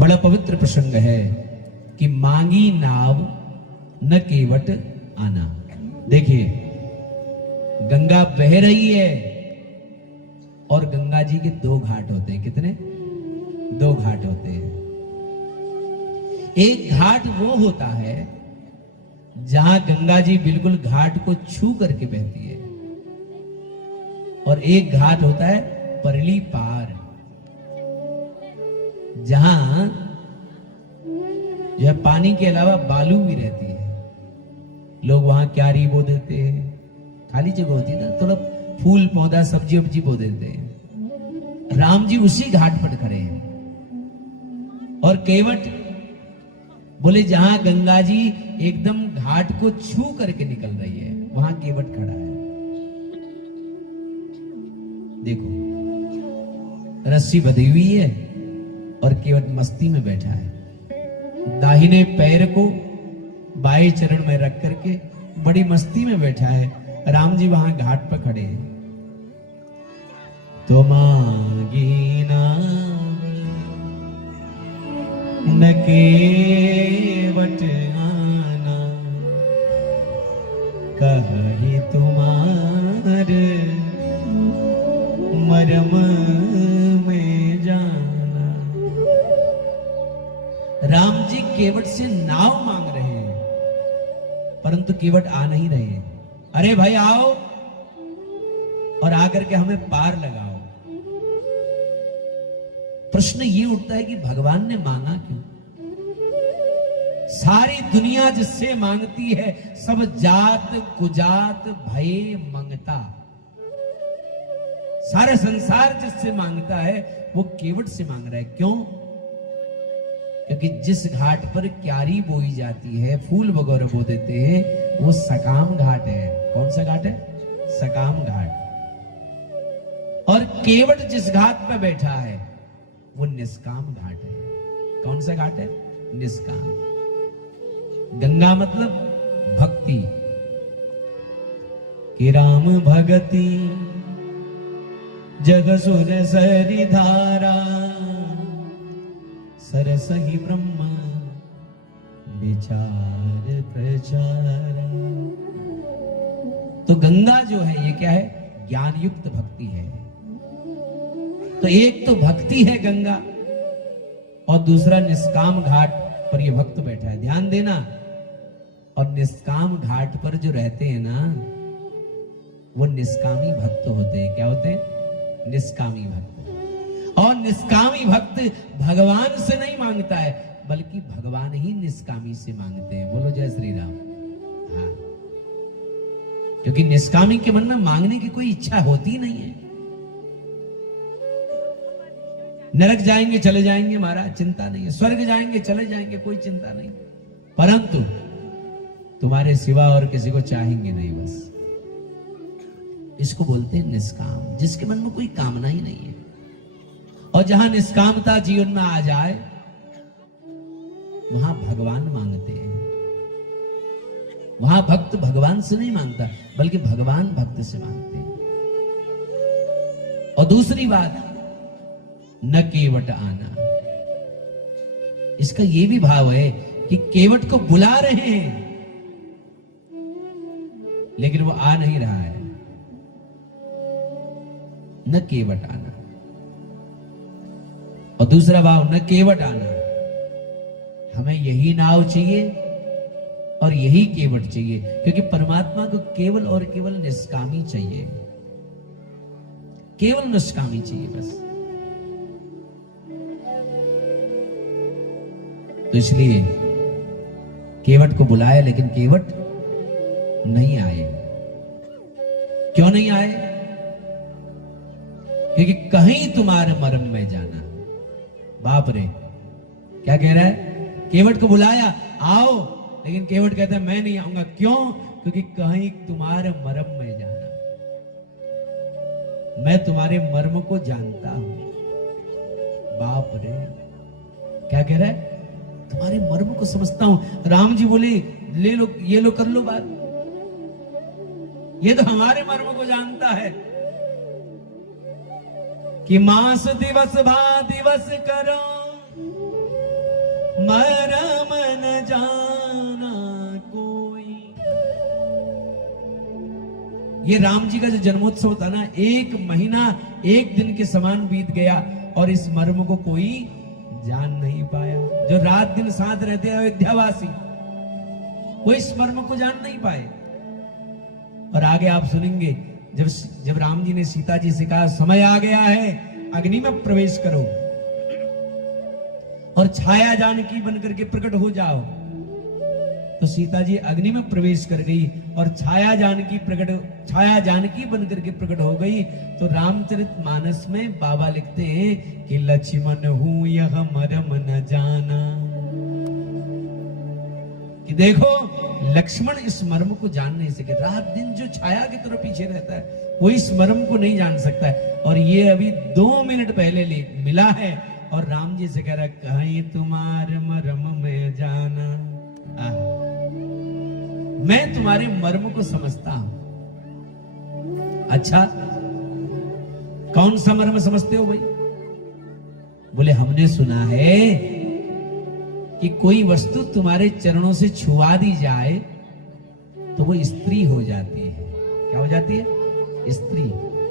बड़ा पवित्र प्रसंग है कि मांगी नाव न केवट आना। देखिए, गंगा बह रही है और गंगा जी के दो घाट होते हैं। कितने? दो घाट होते हैं। एक घाट वो होता है जहां गंगा जी बिल्कुल घाट को छू करके बहती है, और एक घाट होता है परली पार, जहां जो है पानी के अलावा बालू भी रहती है। लोग वहां क्यारी बो देते हैं, खाली जगह होती है ना, थोड़ा फूल पौधा सब्जी वब्जी बो देते हैं। राम जी उसी घाट पर खड़े हैं, और केवट बोले जहां गंगा जी एकदम घाट को छू करके निकल रही है, वहां केवट खड़ा है। देखो, रस्सी बंधी हुई है और केवट मस्ती में बैठा है। दाहिने पैर को बाएं चरण में रख करके बड़ी मस्ती में बैठा है। राम जी वहां घाट पर खड़े हैं। तो मांगी न केवट आना, कहे तुम्हार मरम में जाना। राम जी केवट से नाव मांग रहे हैं, परंतु केवट आ नहीं रहे हैं। अरे भाई आओ और आकर के हमें पार लगाओ। प्रश्न ये उठता है कि भगवान ने मांगा क्यों? सारी दुनिया जिससे मांगती है, सब जात कुजात भय मंगता। सारा संसार जिससे मांगता है वो केवट से मांग रहा है। क्यों? क्योंकि जिस घाट पर क्यारी बोई जाती है, फूल वगैरह बो देते हैं, वो सकाम घाट है। कौन सा घाट है? सकाम घाट। और केवट जिस घाट पर बैठा है वो निष्काम घाट है। कौन सा घाट है? निष्काम। गंगा मतलब भक्ति। कि राम भगति जग सुर सरि धारा, सरस ही ब्रह्म विचार प्रचारा। तो गंगा जो है ये क्या है? ज्ञान युक्त भक्ति है। तो एक तो भक्ति है गंगा, और दूसरा निष्काम घाट पर ये भक्त बैठा है। ध्यान देना, और निष्काम घाट पर जो रहते हैं ना, वो निष्कामी भक्त होते हैं। क्या होते हैं? निष्कामी भक्त। और निष्कामी भक्त भगवान से नहीं मांगता है, बल्कि भगवान ही निष्कामी से मांगते हैं। बोलो जय श्री राम। हाँ, क्योंकि निष्कामी के मन में मांगने की कोई इच्छा होती नहीं है। नरक जाएंगे चले जाएंगे महाराज, चिंता नहीं है। स्वर्ग जाएंगे चले जाएंगे, कोई चिंता नहीं। परंतु तुम्हारे सिवा और किसी को चाहेंगे नहीं, बस। इसको बोलते हैं निष्काम, जिसके मन में कोई कामना ही नहीं है। और जहां निष्कामता जीवन में आ जाए, वहां भगवान मांगते हैं। वहां भक्त भगवान से नहीं मांगता, बल्कि भगवान भक्त से मांगते हैं। और दूसरी बात, न केवट आना। इसका यह भी भाव है कि केवट को बुला रहे हैं, लेकिन वो आ नहीं रहा है। न केवट आना। और दूसरा भाव, न केवट आना, हमें यही नाव चाहिए और यही केवट चाहिए। क्योंकि परमात्मा को केवल और केवल निष्कामी चाहिए, केवल निष्कामी चाहिए, बस। तो इसलिए केवट को बुलाया, लेकिन केवट नहीं आए। क्यों नहीं आए? क्योंकि कहीं तुम्हारे मर्म में जाना। बाप रे, क्या कह रहा है? केवट को बुलाया, आओ, लेकिन केवट कहता है मैं नहीं आऊंगा। क्यों? क्योंकि कहीं तुम्हारे मर्म में जाना। मैं तुम्हारे मर्म को जानता हूं। बाप रे, क्या कह रहा है? तुम्हारे मर्म को समझता हूं। राम जी बोले, ले लो, ये लो, कर लो बात। ये तो हमारे मर्म को जानता है कि मास दिवस भा दिवस करो, ये राम जी का जो जन्मोत्सव था ना, 1 महीना 1 दिन के समान बीत गया और इस मर्म को कोई जान नहीं पाया। जो रात दिन साथ रहते हैं अयोध्यावासी, कोई इस मर्म को जान नहीं पाए। और आगे आप सुनेंगे, जब राम जी ने सीता जी से कहा समय आ गया है, अग्नि में प्रवेश करो और छाया जानकी बनकर के प्रकट हो जाओ, तो सीता जी अग्नि में प्रवेश कर गई और छाया जानकी बनकर के प्रकट हो गई। तो रामचरितमानस में बाबा लिखते हैं कि लक्ष्मण हूं यह मरम न जाना, कि देखो लक्ष्मण इस मर्म को जान नहीं सके। रात दिन जो छाया की तरफ पीछे रहता है वो इस मर्म को नहीं जान सकता है। और ये अभी 2 मिनट पहले मिला है और राम जी से कह रहा है कहीं तुम्हारे मर्म में जाना, मैं तुम्हारे मर्म को समझता हूं। अच्छा, कौन सा मर्म समझते हो भाई? बोले हमने सुना है कि कोई वस्तु तुम्हारे चरणों से छुआ दी जाए तो वो स्त्री हो जाती है। क्या हो जाती है? स्त्री।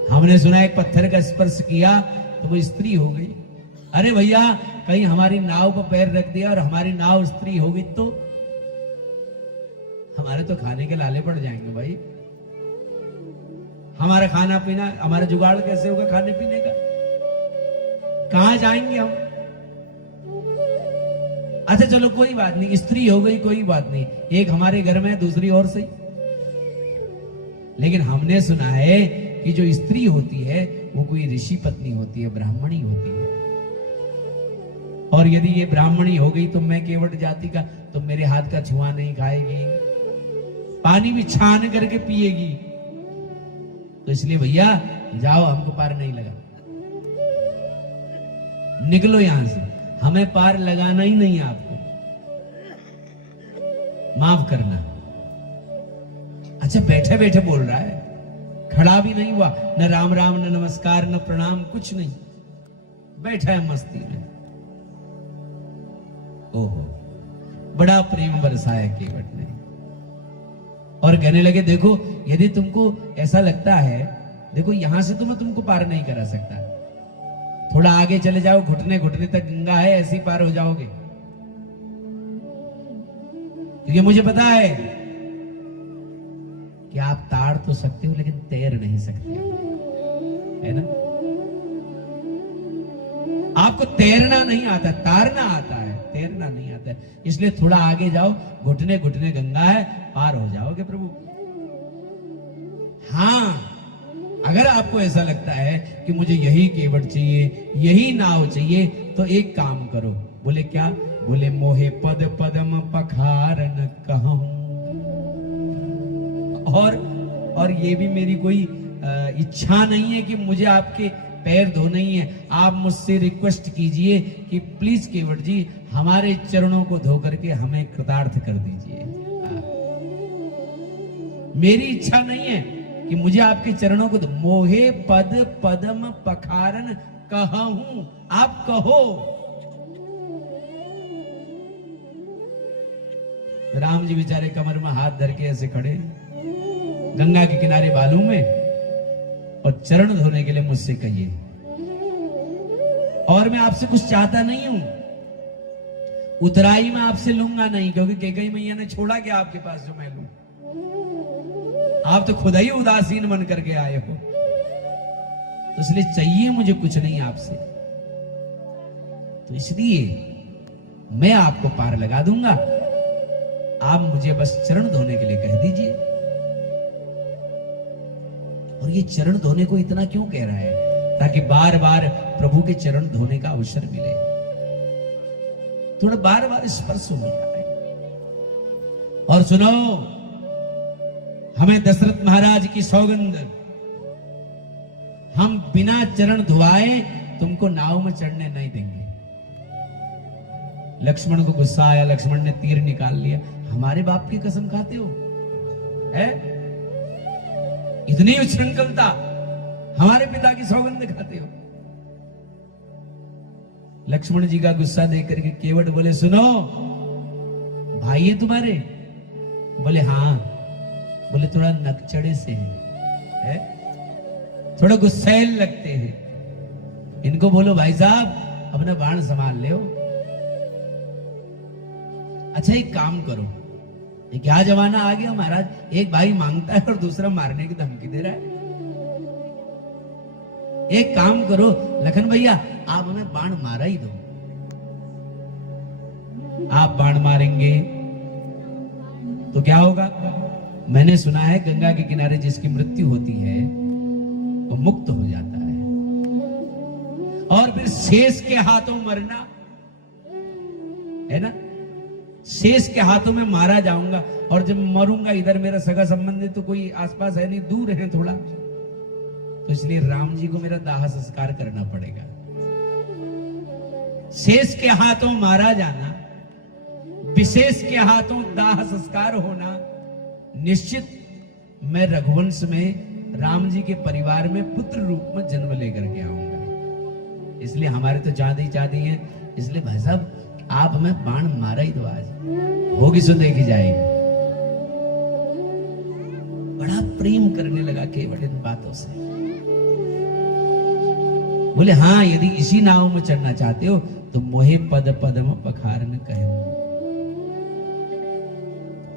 हमने सुना एक पत्थर का स्पर्श किया तो वो स्त्री हो गई। अरे भैया, कहीं हमारी नाव पर पैर रख दिया और हमारी नाव स्त्री होगी तो हमारे तो खाने के लाले पड़ जाएंगे भाई। हमारा खाना पीना, हमारा जुगाड़ कैसे होगा खाने पीने का? कहां जाएंगे हम? अच्छा चलो कोई बात नहीं, स्त्री हो गई कोई बात नहीं, एक हमारे घर में है, दूसरी और सही। लेकिन हमने सुना है कि जो स्त्री होती है वो कोई ऋषि पत्नी होती है, ब्राह्मणी होती है। और यदि ये ब्राह्मणी हो गई तो मैं केवट जाति का, तो मेरे हाथ का छुआ नहीं खाएगी, पानी भी छान करके पिएगी। तो इसलिए भैया जाओ, हमको पार नहीं लगा, निकलो यहां से, हमें पार लगाना ही नहीं है आपको, माफ करना। अच्छा, बैठे बैठे बोल रहा है, खड़ा भी नहीं हुआ, न राम राम न नमस्कार न प्रणाम, कुछ नहीं, बैठा है मस्ती में। ओहो, बड़ा प्रेम बरसाया केवट ने। और कहने लगे देखो, यदि तुमको ऐसा लगता है, देखो यहां से तो मैं तुमको पार नहीं करा सकता, थोड़ा आगे चले जाओ, घुटने घुटने तक गंगा है, ऐसे ही पार हो जाओगे। क्योंकि मुझे पता है कि आप ताड़ तो सकते हो लेकिन तैर नहीं सकते हो, है ना? आपको तैरना नहीं आता, तारना आता है, तैरना नहीं आता है। इसलिए थोड़ा आगे जाओ, घुटने घुटने गंगा है, पार हो जाओगे प्रभु। हाँ, अगर आपको ऐसा लगता है कि मुझे यही केवट चाहिए, यही नाव चाहिए, तो एक काम करो। बोले क्या? बोले मोहे पद पदम पखारन कहूं। और ये भी मेरी कोई इच्छा नहीं है कि मुझे आपके पैर धोने ही है, आप मुझसे रिक्वेस्ट कीजिए कि प्लीज केवट जी हमारे चरणों को धो करके हमें कृतार्थ कर दीजिए। मेरी इच्छा नहीं है कि मुझे आपके चरणों को, मोहे पद पदम पखारन कहूं, आप कहो। राम जी बेचारे कमर में हाथ धर के ऐसे खड़े गंगा के किनारे बालू में, और चरण धोने के लिए मुझसे कहिए। और मैं आपसे कुछ चाहता नहीं हूं, उतराई मैं आपसे लूंगा नहीं, क्योंकि कैकेयी मैया ने छोड़ा क्या आपके पास जो मैं लूं? आप तो खुद ही उदासीन बन करके आए हो, तो इसलिए चाहिए मुझे कुछ नहीं आपसे। तो इसलिए मैं आपको पार लगा दूंगा, आप मुझे बस चरण धोने के लिए कह दीजिए। और ये चरण धोने को इतना क्यों कह रहा है? ताकि बार बार प्रभु के चरण धोने का अवसर मिले, थोड़ा बार बार स्पर्श हो जाए। और सुनो, हमें दशरथ महाराज की सौगंध, हम बिना चरण धुआए तुमको नाव में चढ़ने नहीं देंगे। लक्ष्मण को गुस्सा आया, लक्ष्मण ने तीर निकाल लिया। हमारे बाप की कसम खाते हो? है इतनी उच्छृंखलता, हमारे पिता की सौगंध खाते हो? लक्ष्मण जी का गुस्सा देख करके केवट बोले, सुनो भाई है तुम्हारे? बोले हाँ। बोले थोड़ा नकचड़े से है। है? थोड़ा गुस्सैल लगते हैं। इनको बोलो भाई साहब अपना बाण संभाल ले। अच्छा एक काम करो, ये क्या जमाना आ गया महाराज, एक भाई मांगता है और दूसरा मारने की धमकी दे रहा है। एक काम करो लखन भैया, आप हमें बाण मारा ही दो। आप बाण मारेंगे तो क्या होगा? मैंने सुना है गंगा के किनारे जिसकी मृत्यु होती है वो मुक्त हो जाता है, और फिर शेष के हाथों मरना है ना। शेष के हाथों में मारा जाऊंगा, और जब मरूंगा इधर मेरा सगा संबंधी तो कोई आसपास है नहीं, दूर है थोड़ा, तो इसलिए राम जी को मेरा दाह संस्कार करना पड़ेगा। शेष के हाथों मारा जाना, विशेष के हाथों दाह संस्कार होना, निश्चित मैं रघुवंश में राम जी के परिवार में पुत्र रूप में जन्म लेकर के आऊंगा। इसलिए हमारे तो चाँदी चाँदी है, इसलिए भाई साहब आप हमें बाण मारा ही दो, आज होगी सो देखी जाएगी। बड़ा प्रेम करने लगा केवट इन बातों से। बोले हाँ, यदि इसी नाव में चढ़ना चाहते हो तो मोहे पद पदम पखारन कहे,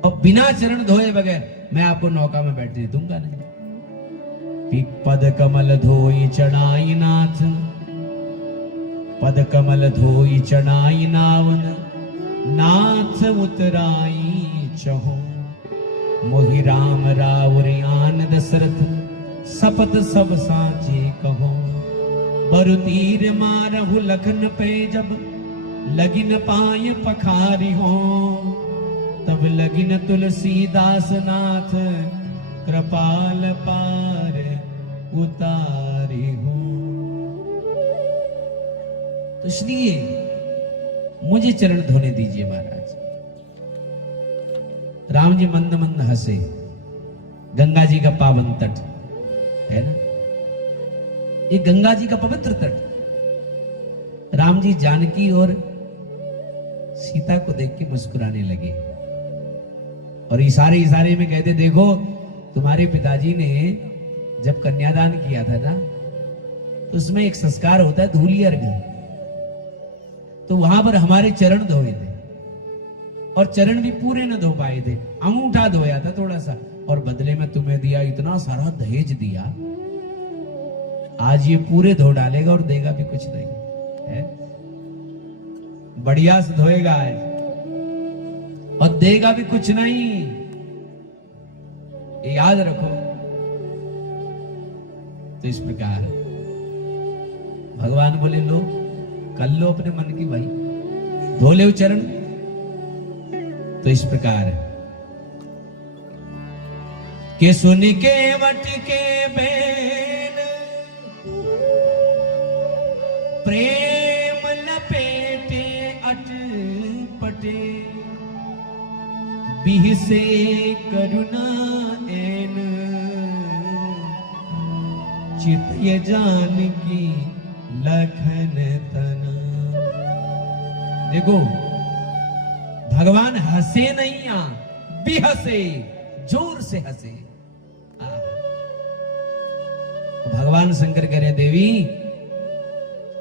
और बिना चरण धोए बगैर मैं आपको नौका में बैठने दूंगा नहीं। कि पद कमल धोई चढ़ाई नाथ, पद कमल धोई चढ़ाई नावन, नाथ उतराई चहो, मोहि राम राउर आन दशरथ, सपत सब साचे कहो। बरु तीर मारहु लखन पे जब, लगिन पाय पखारी हो, तब लगिन तुलसीदास नाथ, कृपाल पार उतारी हो। तो इसलिए मुझे चरण धोने दीजिए महाराज। राम जी मंद मंद हंसे। गंगा जी का पावन तट है ना, ये गंगा जी का पवित्र तट। राम जी जानकी और सीता को देख के मुस्कुराने लगे, और इशारे इशारे में कहते, देखो तुम्हारे पिताजी ने जब कन्यादान किया था ना, तो उसमें एक संस्कार होता है धूली अर्घ, तो वहां पर हमारे चरण धोए थे, और चरण भी पूरे न धो पाए थे, अंगूठा धोया था थोड़ा सा, और बदले में तुम्हें दिया इतना सारा दहेज दिया, आज ये पूरे धो डालेगा और देगा भी कुछ नहीं है। बढ़िया से धोएगा आज और देगा भी कुछ नहीं, ये याद रखो। तो इस प्रकार भगवान बोले, लो कर लो अपने मन की भाई, धो ले चरण। तो इस प्रकार के सुन के वट के बेन, प्रेम लपेटे अटपटे, बिह से करुणा एन, चित ये जान की लखन तना। देखो भगवान हंसे नहीं, बिहसे, जोर से हंसे। भगवान शंकर कह रहे, देवी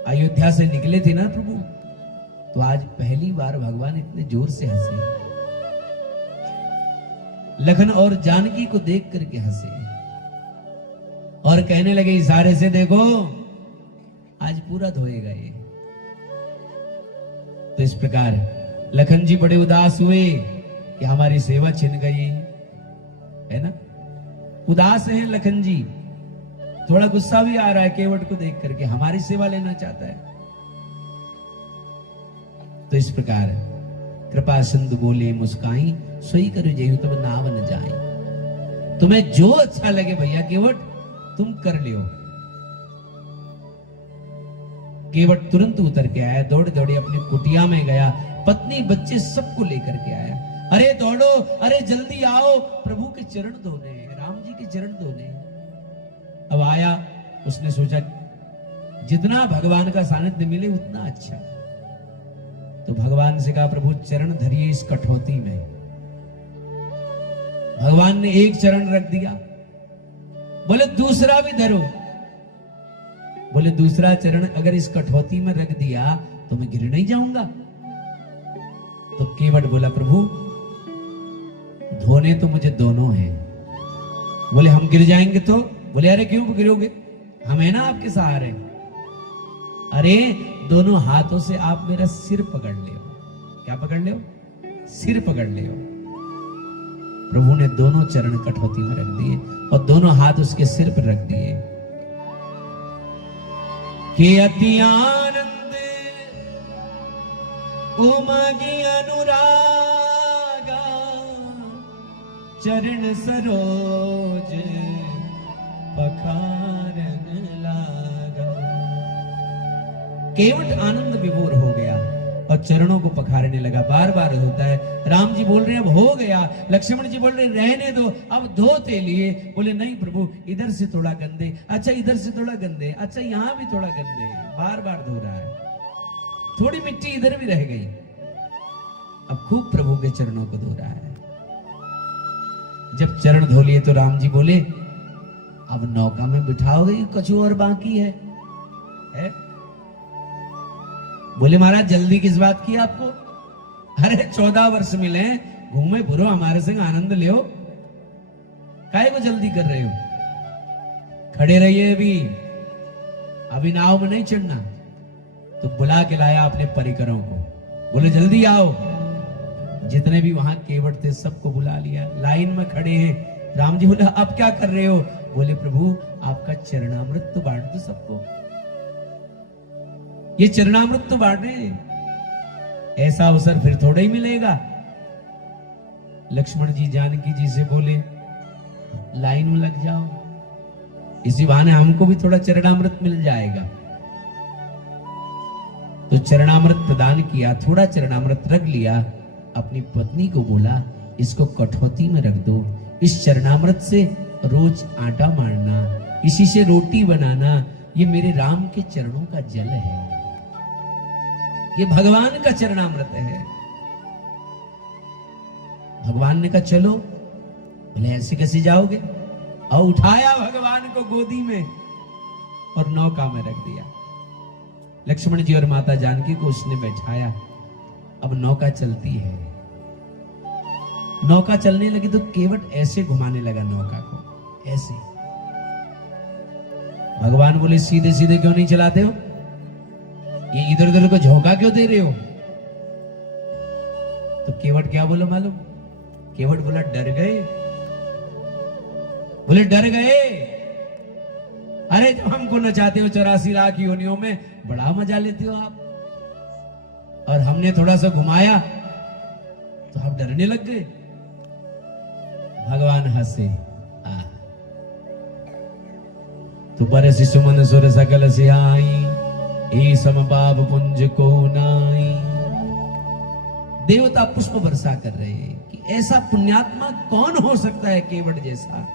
अयोध्या से निकले थे ना प्रभु, तो आज पहली बार भगवान इतने जोर से हंसे। लखन और जानकी को देख करके हंसे और कहने लगे इशारे से, देखो आज पूरा धोएगा ये। तो इस प्रकार लखन जी बड़े उदास हुए कि हमारी सेवा छिन गई, है ना। उदास है लखन जी, थोड़ा गुस्सा भी आ रहा है केवट को देख करके, हमारी सेवा लेना चाहता है। तो इस प्रकार कृपा सिंधु बोले मुस्काई, सोई करो जेहु तुम नाव न जाए। तुम्हें जो अच्छा लगे भैया केवट तुम कर लियो। केवट तुरंत उतर के आया, दौड़े दौड़े अपनी कुटिया में गया, पत्नी बच्चे सबको लेकर के आया। अरे दौड़ो, अरे जल्दी आओ, प्रभु के चरण धोने, राम जी के चरण धोने। अब आया, उसने सोचा जितना भगवान का सानिध्य मिले उतना अच्छा। तो भगवान से कहा, प्रभु चरण धरिए इस कठौती में। भगवान ने एक चरण रख दिया, बोले दूसरा भी धरो। बोले दूसरा चरण अगर इस कठौती में रख दिया तो मैं गिर नहीं जाऊंगा। तो केवट बोला प्रभु धोने तो मुझे दोनों हैं। बोले हम गिर जाएंगे तो? बोले अरे क्यों गिरोगे, हम है ना आपके सहारे। अरे दोनों हाथों से आप मेरा सिर पकड़ ले। क्या पकड़ ले? सिर पकड़ ले। प्रभु ने दोनों चरण कठौती में रख दिए और दोनों हाथ उसके सिर पर रख दिए। कि अति आनंद उमगी अनुरागा चरण सरोज पखारन लागा। केवट आनंद विभोर हो गया और चरणों को पखारने लगा। बार बार होता है। राम जी बोल रहे हैं अब हो गया, लक्ष्मण जी बोल रहे हैं रहने दो, अब धोते लिए। बोले नहीं प्रभु इधर से थोड़ा गंदे, अच्छा इधर से थोड़ा गंदे, अच्छा यहां भी थोड़ा गंदे। बार बार धो रहा है। थोड़ी मिट्टी इधर भी रह गई। अब खूब प्रभु के चरणों को धो रहा है। जब चरण धो लिए तो राम जी बोले अब नौका में बिठाओगे, कछु और बाकी है? बोले महाराज जल्दी किस बात की आपको? अरे 14 वर्ष मिले, घूमे फिरो हमारे संग आनंद लियो, काहे को जल्दी कर रहे हो? खड़े रहिए, अभी नाव में नहीं चढ़ना। तो बुला के लाया अपने परिकरों को। बोले जल्दी आओ। जितने भी वहां केवट थे सबको बुला लिया, लाइन में खड़े हैं। राम जी बोले अब क्या कर रहे हो? बोले प्रभु आपका चरणामृत तो बांट दो सबको, ये चरणामृत तो बांट रहे, ऐसा अवसर फिर थोड़ा ही मिलेगा। लक्ष्मण जी जानकी जी से बोले लाइन में लग जाओ, इसी बहाने हमको भी थोड़ा चरणामृत मिल जाएगा। तो चरणामृत प्रदान किया, थोड़ा चरणामृत रख लिया। अपनी पत्नी को बोला इसको कठौती में रख दो, इस चरणामृत से रोज आटा मारना, इसी से रोटी बनाना, ये मेरे राम के चरणों का जल है, ये भगवान का चरणामृत है। भगवान ने कहा चलो। बोले ऐसे कैसे जाओगे? और उठाया भगवान को गोदी में और नौका में रख दिया। लक्ष्मण जी और माता जानकी को उसने बैठाया। अब नौका चलती है। नौका चलने लगी तो केवट ऐसे घुमाने लगा नौका को, ऐसे। भगवान बोले सीधे सीधे क्यों नहीं चलाते हो, ये इधर उधर को झोंका क्यों दे रहे हो? तो केवट क्या बोला मालूम? केवट बोला डर गए। बोले डर गए? अरे जब हमको नचाते हो 84 लाख योनियों में, बड़ा मजा लेते हो आप, और हमने थोड़ा सा घुमाया तो आप डरने लग गए। भगवान हंसे। तो बरस सुमन सुर सकल सियाई, ई सम पाप पुंज को नाई। देवता पुष्प वर्षा कर रहे हैं कि ऐसा पुण्यात्मा कौन हो सकता है केवट जैसा।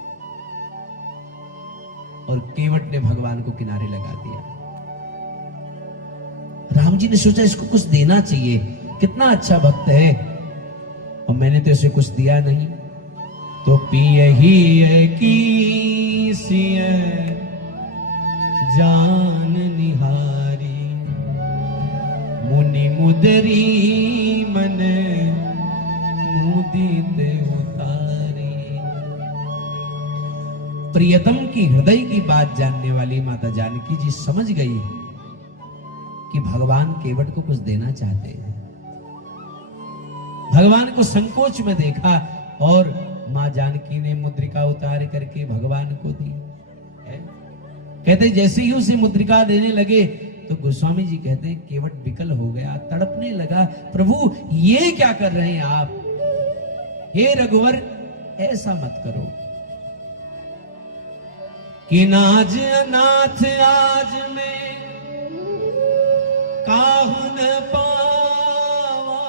और केवट ने भगवान को किनारे लगा दिया। राम जी ने सोचा इसको कुछ देना चाहिए, कितना अच्छा भक्त है, और मैंने तो इसे कुछ दिया नहीं। तो पिए ही की सिय जान निहारी, मुनि मुदरी मन मुदित उतारी। प्रियतम की हृदय की बात जानने वाली माता जानकी जी समझ गई कि भगवान केवट को कुछ देना चाहते हैं। भगवान को संकोच में देखा और मां जानकी ने मुद्रिका उतार करके भगवान को दी। कहते जैसे ही उसे मुद्रिका देने लगे तो गोस्वामी जी कहते हैं केवट विकल हो गया, तड़पने लगा, प्रभु ये क्या कर रहे हैं आप? हे रघुवर ऐसा मत करो कि नाज अनाथ आज में काहू न पावा,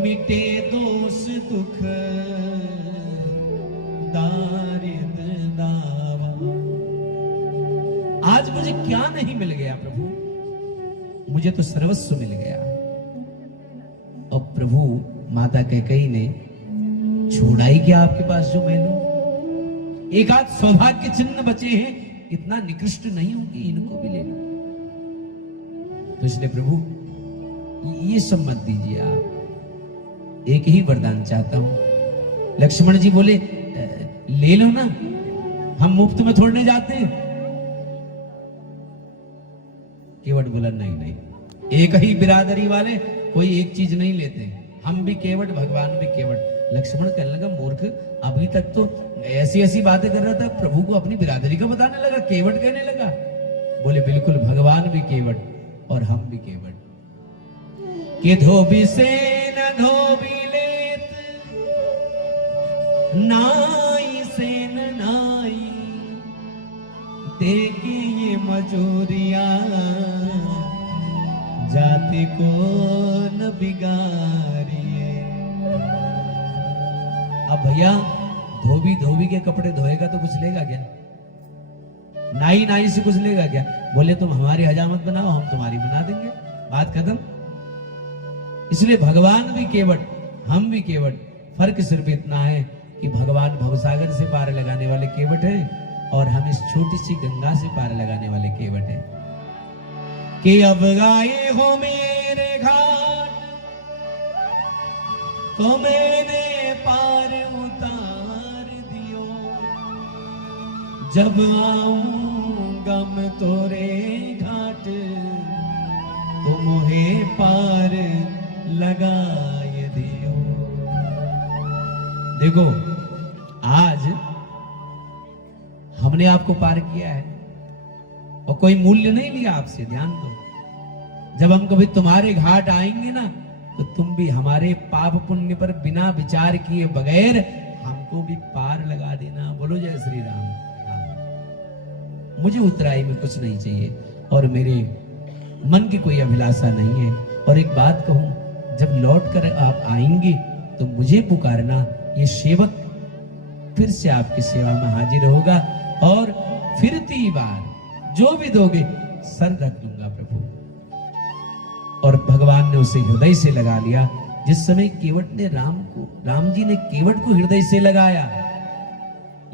मिटे दोष दुख दारिद दावा। आज मुझे क्या नहीं मिल गया प्रभु, मुझे तो सर्वस्व मिल गया। और प्रभु माता कैकेयी ने छोड़ा ही क्या आपके पास जो मैं लूं? एक आध सौभाग्य चिन्ह बचे हैं, इतना निकृष्ट नहीं हूं कि इनको भी ले लो। तो इसलिए प्रभु ये सब मत दीजिए, आप एक ही वरदान चाहता हूं। लक्ष्मण जी बोले ले लो ना, हम मुफ्त में छोड़ने जाते हैं। केवट बोला नहीं नहीं, एक ही बिरादरी वाले कोई एक चीज नहीं लेते, हम भी केवट भगवान भी केवट। लक्ष्मण कहने लगा मूर्ख, अभी तक तो ऐसी ऐसी बातें कर रहा था, प्रभु को अपनी बिरादरी का बताने लगा, केवट कहने लगा। बोले बिल्कुल, भगवान भी केवट और हम भी केवट। के धोबी से न धोबी लेत, नाई से न नाई, देगी ये मजूरिया, जाति को न बिगाड़िए। अब भैया धोबी धोबी के कपड़े धोएगा तो कुछ लेगा क्या? नाई नाई से कुछ लेगा क्या? बोले तुम हमारी हजामत बनाओ, हम तुम्हारी बना देंगे, बात खत्म। इसलिए भगवान भी केवट, हम भी केवट। फर्क सिर्फ इतना है कि भगवान भवसागर से पार लगाने वाले केवट हैं और हम इस छोटी सी गंगा से पार लगाने वाले केवट हैं। कि अब आए हो मेरे घाट तो मैंने पार उतार दियो, जब आऊंगा मैं तोरे घाट तो मोहे पार लगाए दियो। देखो आज हमने आपको पार किया है और कोई मूल्य नहीं लिया आपसे, ध्यान दो। जब हम कभी तुम्हारे घाट आएंगे ना तो तुम भी हमारे पाप पुण्य पर बिना विचार किए बगैर हमको भी पार लगा देना। बोलो जय श्री राम। मुझे उतराई में कुछ नहीं चाहिए और मेरे मन की कोई अभिलाषा नहीं है। और एक बात कहूं, जब लौट कर आप आएंगे तो मुझे पुकारना, ये सेवक फिर से आपकी सेवा में हाजिर होगा और फिरती बार जो भी दोगे सर रख दूंगा प्रभु। और भगवान ने उसे हृदय से लगा लिया। जिस समय केवट ने राम जी ने केवट को हृदय से लगाया,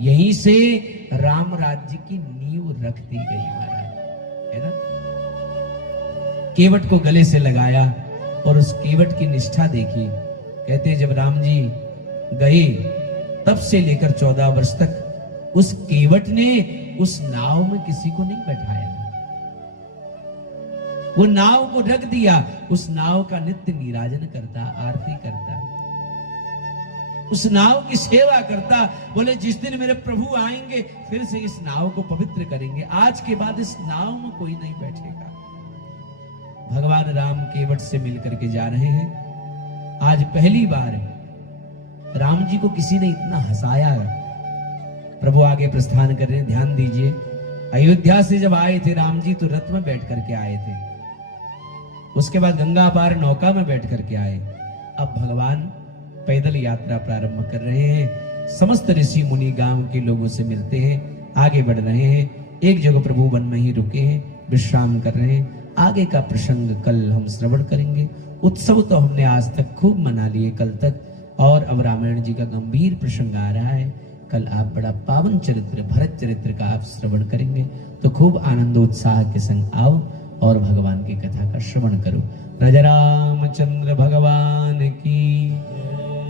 यहीं से राम राज्य की नींव रख दी गई महाराज, है ना। केवट को गले से लगाया और उस केवट की निष्ठा देखी। कहते जब राम जी गए तब से लेकर 14 वर्ष तक उस केवट ने उस नाव में किसी को नहीं बैठाया, वो नाव को रख दिया, उस नाव का नित्य नीराजन करता, आरती करता, उस नाव की सेवा करता। बोले जिस दिन मेरे प्रभु आएंगे फिर से इस नाव को पवित्र करेंगे, आज के बाद इस नाव में कोई नहीं बैठेगा। भगवान राम केवट से मिलकर के जा रहे हैं। आज पहली बार राम जी को किसी ने इतना हंसाया। प्रभु आगे प्रस्थान कर रहे हैं, ध्यान दीजिए। अयोध्या से जब आए थे राम जी तो रथ में बैठ करके आए थे, उसके बाद गंगा पार नौका में बैठ करके आए। अब भगवान पैदल यात्रा प्रारंभ कर रहे हैं। समस्त ऋषि मुनि गांव के लोगों से मिलते हैं, आगे बढ़ रहे हैं। एक जगह प्रभु वन में ही रुके हैं, विश्राम कर रहे हैं। आगे का प्रसंग कल हम श्रवण करेंगे। उत्सव तो हमने आज तक खूब मना लिए कल तक, और अब रामायण जी का गंभीर प्रसंग आ रहा है। कल आप बड़ा पावन चरित्र भरत चरित्र का आप श्रवण करेंगे, तो खूब आनंद उत्साह के संग आओ और भगवान की कथा का श्रवण करो। राजा रामचंद्र भगवान की